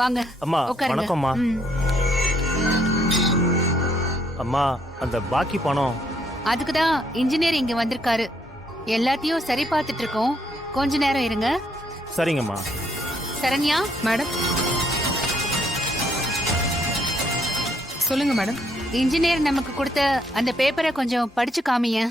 வாங்க அம்மா உட்காருங்க. வணக்கம்மா. அம்மா அந்த பாக்கி பணம். அதுக்குதான் இன்ஜினியர் இங்க வந்திருக்காரு. எல்லாத்தையும் சரி பார்த்துட்டு இருக்கோம். கொஞ்ச நேரம் இருங்க. சரிங்கம்மா. சரண்யா மேடம் சொல்லுங்க மேடம். இன்ஜினியர் நமக்கு கொடுத்த அந்த பேப்பரை கொஞ்சம் படிச்சு காமிய.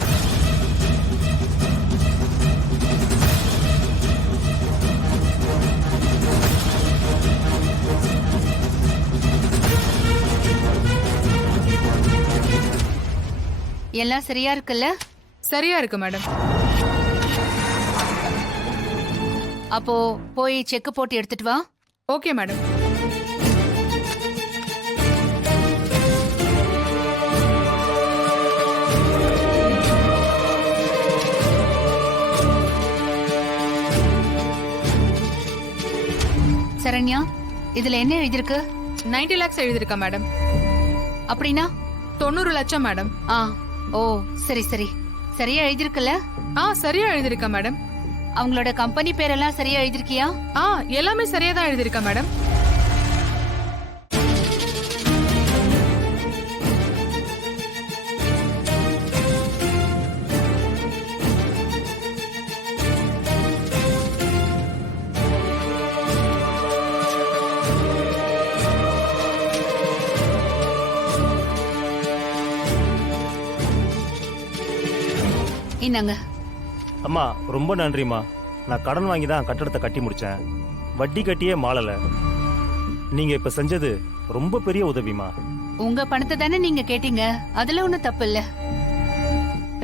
எல்லாம் சரியா இருக்குல்ல? சரியா இருக்கு மேடம். அப்போ போய் செக் போட்டு எடுத்துட்டு வா. Okay madam. சரண்யா, இதுல என்ன எழுதிருக்கு? 90 lakhs எழுதிருக்கா மேடம். அப்படின்னா 90 லட்சம் மேடம். ஓ சரி சரி, சரியா எழுதிருக்குல்ல? சரியா எழுதிருக்கா மேடம். அவங்களோட கம்பெனி பேரெல்லாம் சரியா எழுதிருக்கியா? எல்லாமே சரியா தான் எழுதிருக்கா மேடம். இந்தாங்க. அம்மா ரொம்ப நன்றிம்மா. நான் கடன் வாங்கி தான் கட்டடத்தை கட்டி முடிச்சேன். வட்டி கட்டியே மாளல. நீங்க இப்ப செஞ்சது ரொம்ப பெரிய உதவிமா. உங்க பணத்தை தானே நீங்க கேட்டீங்க, அதுல ஒண்ணும் தப்பு இல்ல.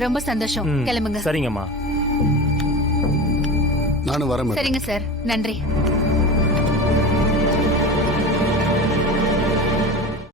ரொம்ப சந்தோஷம். கிளம்புங்க. சரிங்கம்மா. நானும் வரேன். சரிங்க சார், நன்றி.